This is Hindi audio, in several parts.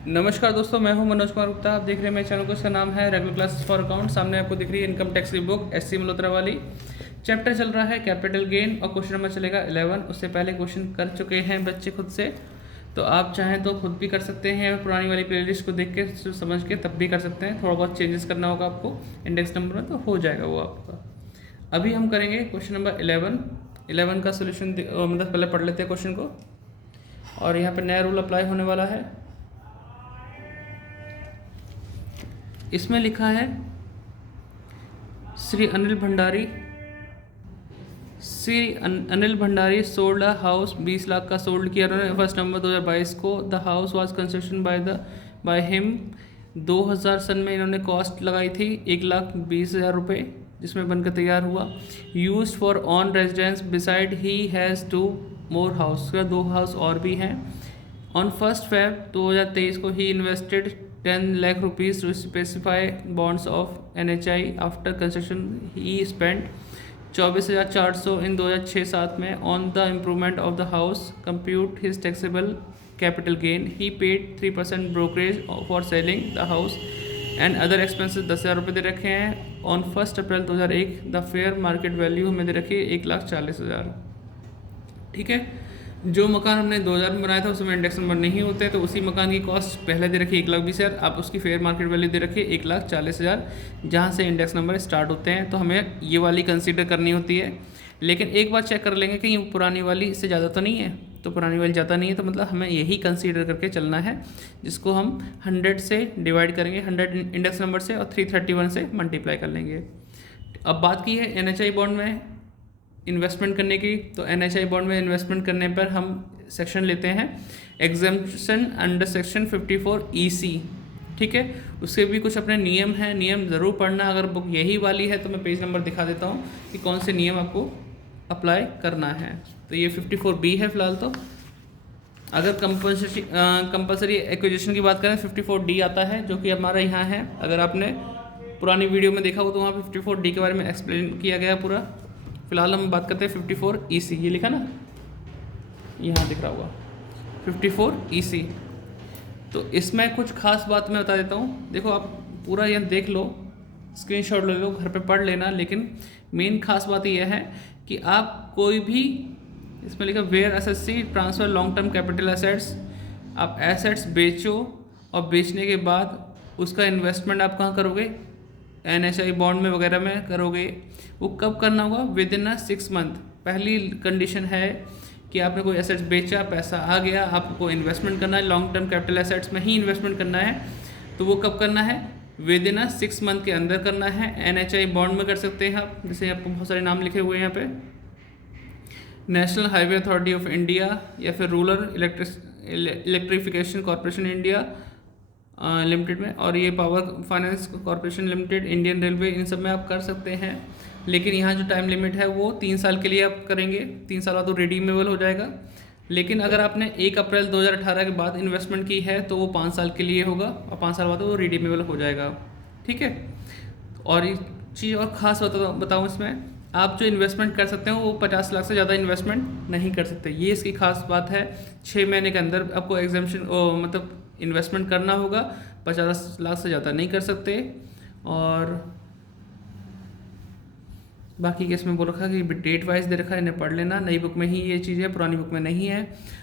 नमस्कार दोस्तों, मैं हूं मनोज कुमार गुप्ता। आप देख रहे हैं मेरे चैनल को। इसका नाम है रेगुलर क्लासेस फॉर अकाउंट। सामने आपको दिख रही है इनकम टैक्स की बुक एससी मल्होत्रा वाली। चैप्टर चल रहा है कैपिटल गेन और क्वेश्चन नंबर चलेगा 11। उससे पहले क्वेश्चन कर चुके हैं बच्चे खुद से, तो आप चाहें तो खुद भी कर सकते हैं। पुरानी वाली प्लेलिस्ट को देख के समझ के तब भी कर सकते हैं। थोड़ा बहुत चेंजेस करना होगा आपको इंडेक्स नंबर में, तो हो जाएगा वो आपका। अभी हम करेंगे क्वेश्चन नंबर 11 का सोल्यूशन। मतलब पहले पढ़ लेते हैं क्वेश्चन को। और यहाँ पर नया रूल अप्लाई होने वाला है। इसमें लिखा है Shri Anil Bhandari sold a house. 20 lakh का सोल्ड किया उन्होंने 1 नवंबर 2022 को। The house was construction by him. 2000 सन में इन्होंने कॉस्ट लगाई थी 1,20,000 रुपये, जिसमें बनकर तैयार हुआ। Used for on residence beside he has 2 more house. 2 house और भी हैं। ऑन 1 Feb 2023 को ही invested 10 lakh rupees to specify bonds of NHI। After construction he spend 24,400 in 2006-7 में on the improvement of the house. Compute his taxable capital gain. He paid 3% brokerage for selling the house and other expenses. 10,000 रुपये दे रखे हैं। On 1 April 2001 the fair market value हमें दे रखी है 1,40,000। ठीक है। जो मकान हमने 2000 में बनाया था उसमें इंडेक्स नंबर नहीं होते, तो उसी मकान की कॉस्ट पहले दे रखी 1,20,000। आप उसकी फेयर मार्केट वैल्यू दे रखी 1,40,000, जहाँ से इंडेक्स नंबर स्टार्ट होते हैं। तो हमें ये वाली कंसीडर करनी होती है। लेकिन एक बार चेक कर लेंगे कि पुरानी वाली इससे ज़्यादा तो नहीं है। तो पुरानी वाली ज़्यादा नहीं है, तो मतलब हमें यही कंसीडर करके चलना है, जिसको हम 100 से डिवाइड करेंगे, 100 इंडेक्स नंबर से, और 331 से मल्टीप्लाई कर लेंगे। अब बात की है NHI बॉन्ड में इन्वेस्टमेंट करने की। तो NHI बॉन्ड में इन्वेस्टमेंट करने पर हम सेक्शन लेते हैं एग्जेम्पशन अंडर सेक्शन 54 EC। ठीक है। उसके भी कुछ अपने नियम हैं, नियम ज़रूर पढ़ना। अगर बुक यही वाली है तो मैं पेज नंबर दिखा देता हूँ कि कौन से नियम आपको अप्लाई करना है। तो ये 54B है फ़िलहाल। तो अगर कंपल्सरी एक्विजिशन की बात करें 54D आता है, जो कि हमारा यहाँ है। अगर आपने पुरानी वीडियो में देखा हो तो वहाँ पे 54D के बारे में एक्सप्लेन किया गया पूरा। फिलहाल हम बात करते हैं 54 EC। ये लिखा ना, यहाँ दिख रहा होगा 54 EC। तो इसमें कुछ खास बात मैं बता देता हूँ। देखो, आप पूरा यह देख लो, स्क्रीनशॉट ले लो, घर पे पढ़ लेना। लेकिन मेन खास बात यह है कि आप कोई भी, इसमें लिखा where assessee transfer long term capital assets. आप एसेट्स बेचो और बेचने के बाद उसका इन्वेस्टमेंट आप कहाँ करोगे? NHI बॉन्ड में वगैरह में करोगे। वो कब करना होगा? With in 6 month. पहली कंडीशन है कि आपने कोई एसेट्स बेचा, पैसा आ गया, आपको इन्वेस्टमेंट करना है, लॉन्ग टर्म कैपिटल एसेट्स में ही इन्वेस्टमेंट करना है। तो वो कब करना है? विद इन 6 मंथ के अंदर करना है। NHI बॉन्ड में कर सकते हैं आप, जैसे यहाँ पर बहुत सारे नाम लिखे हुए हैं यहाँ पे, National Highway Authority of India, या फिर Rural Electrification Corporation India Limited में, और ये Power Finance Corporation Limited, Indian Railway, इन सब में आप कर सकते हैं। लेकिन यहाँ जो टाइम लिमिट है वो 3 साल के लिए आप करेंगे। 3 साल बाद वो रिडीमेबल हो जाएगा। लेकिन अगर आपने 1 अप्रैल 2018 के बाद इन्वेस्टमेंट की है तो वो 5 साल के लिए होगा, और 5 साल बाद वो रिडीमेबल हो जाएगा। ठीक है। और एक चीज़ और ख़ास बताऊँ इसमें, आप जो इन्वेस्टमेंट कर सकते हो वो 50 लाख से ज़्यादा इन्वेस्टमेंट नहीं कर सकते। ये इसकी खास बात है। 6 महीने के अंदर आपको एग्जाम्पशन मतलब इन्वेस्टमेंट करना होगा। 50 लाख से ज़्यादा नहीं कर सकते। और बाकी केस में बोल रखा है कि डेट वाइज दे रखा है, इन्हें पढ़ लेना। नई बुक में ही ये चीज़ है, पुरानी बुक में नहीं है।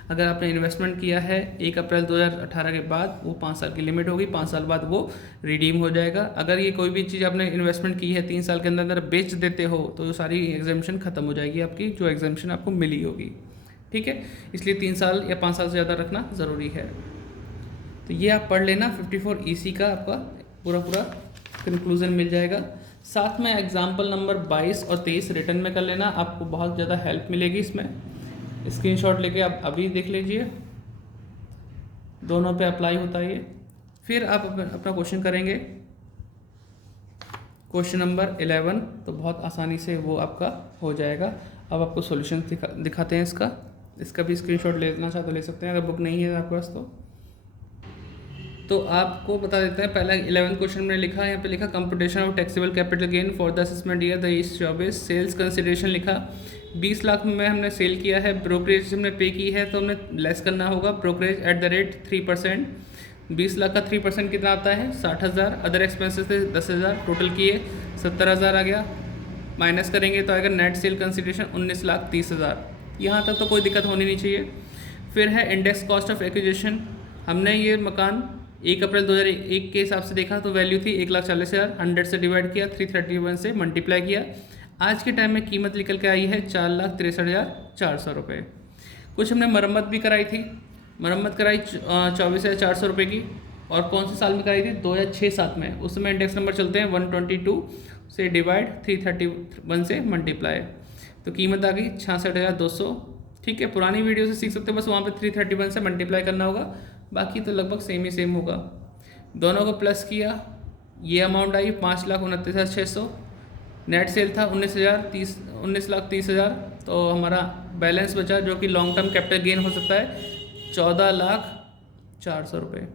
अगर आपने इन्वेस्टमेंट किया है 1 अप्रैल 2018 के बाद, वो 5 साल की लिमिट होगी। 5 साल बाद वो रिडीम हो जाएगा। अगर ये कोई भी चीज़ आपने इन्वेस्टमेंट की है 3 साल के अंदर अंदर बेच देते हो तो सारी एग्जाम्पशन ख़त्म हो जाएगी आपकी, जो एग्जाम्पशन आपको मिली होगी। ठीक है। इसलिए 3 साल या 5 साल से ज़्यादा रखना ज़रूरी है। तो ये आप पढ़ लेना। 54 EC का आपका पूरा कंक्लूजन मिल जाएगा। साथ में एग्जाम्पल नंबर 22 और 23 रिटर्न में कर लेना, आपको बहुत ज़्यादा हेल्प मिलेगी इसमें। स्क्रीनशॉट लेके आप अभी देख लीजिए, दोनों पे अप्लाई होता है ये। फिर आप अपना क्वेश्चन करेंगे, क्वेश्चन नंबर 11। तो बहुत आसानी से वो आपका हो जाएगा। अब आपको सॉल्यूशन दिखाते हैं इसका भी स्क्रीनशॉट लेना चाहते ले सकते हैं, अगर बुक नहीं है आपके पास तो आपको बता देते हैं। पहला 11th क्वेश्चन में लिखा है, यहाँ पे लिखा computation of taxable capital gain for the assessment year 23-24। Sales consideration लिखा 20 लाख में हमने सेल किया है। ब्रोकरेज हमने पे की है तो हमने लेस करना होगा brokerage at the rate 3%। 20 lakh का 3% कितना आता है 60,000, अदर एक्सपेंसेस थे 10,000, टोटल किए 70,000 आ गया, माइनस करेंगे तो आएगा नेट सेल कंसिडरेशन 19,30,000। यहाँ तक तो कोई दिक्कत होनी नहीं चाहिए। फिर है इंडेक्स कॉस्ट ऑफ एक्विजिशन। हमने ये मकान 1 अप्रैल 2001 के हिसाब से देखा तो वैल्यू थी 1,40,000, 100 से डिवाइड किया, 331 से मल्टीप्लाई किया, आज के टाइम में कीमत निकल के आई है 4,63,400 रुपये। कुछ हमने मरम्मत भी कराई थी, मरम्मत कराई 24,400 रुपये की, और कौन से साल में कराई थी 2006-7 में। उस समय इंडेक्स नंबर चलते हैं 122 से डिवाइड 331 से मल्टीप्लाई, तो कीमत आ गई 66,200। ठीक है, पुरानी वीडियो से सीख सकते हो, बस वहाँ पे 331 से मल्टीप्लाई करना होगा, बाकी तो लगभग सेम होगा। दोनों को प्लस किया, ये अमाउंट आई 5,29,600। नेट सेल था 19,30,000, तो हमारा बैलेंस बचा जो कि लॉन्ग टर्म कैपिटल गेन हो सकता है 14,04,000 रुपये।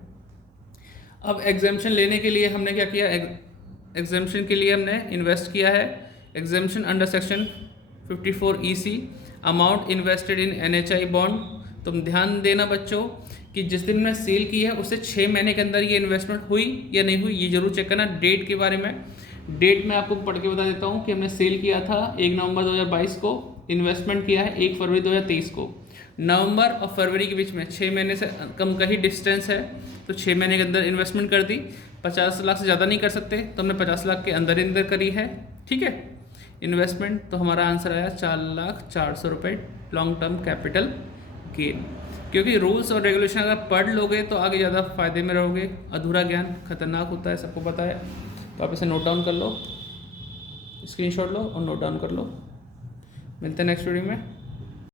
अब एग्जाम्पशन लेने के लिए हमने क्या किया, एग्जाम्पशन के लिए हमने इन्वेस्ट किया है exemption under section 54 EC, amount invested in NHI bond. तुम ध्यान देना बच्चों कि जिस दिन मैं सेल की है उससे 6 महीने के अंदर ये इन्वेस्टमेंट हुई या नहीं हुई, ये जरूर चेक करना। डेट के बारे में, डेट मैं आपको पढ़ के बता देता हूँ कि हमने सेल किया था 1 नवंबर 2022 को, इन्वेस्टमेंट किया है 1 फरवरी 2023 को। नवंबर और फरवरी के बीच में 6 महीने से कम का ही डिस्टेंस है, तो 6 महीने के अंदर इन्वेस्टमेंट कर दी। 50 लाख से ज़्यादा नहीं कर सकते, तो हमने 50 लाख के अंदर करी है। ठीक है, इन्वेस्टमेंट, तो हमारा आंसर आया 4,04,000 रुपये लॉन्ग टर्म कैपिटल गेन। क्योंकि रूल्स और रेगुलेशन अगर पढ़ लोगे तो आगे ज़्यादा फायदे में रहोगे। अधूरा ज्ञान खतरनाक होता है, सबको पता है, तो आप इसे नोट डाउन कर लो, स्क्रीनशॉट लो और नोट डाउन कर लो। मिलते हैं नेक्स्ट वीडियो में।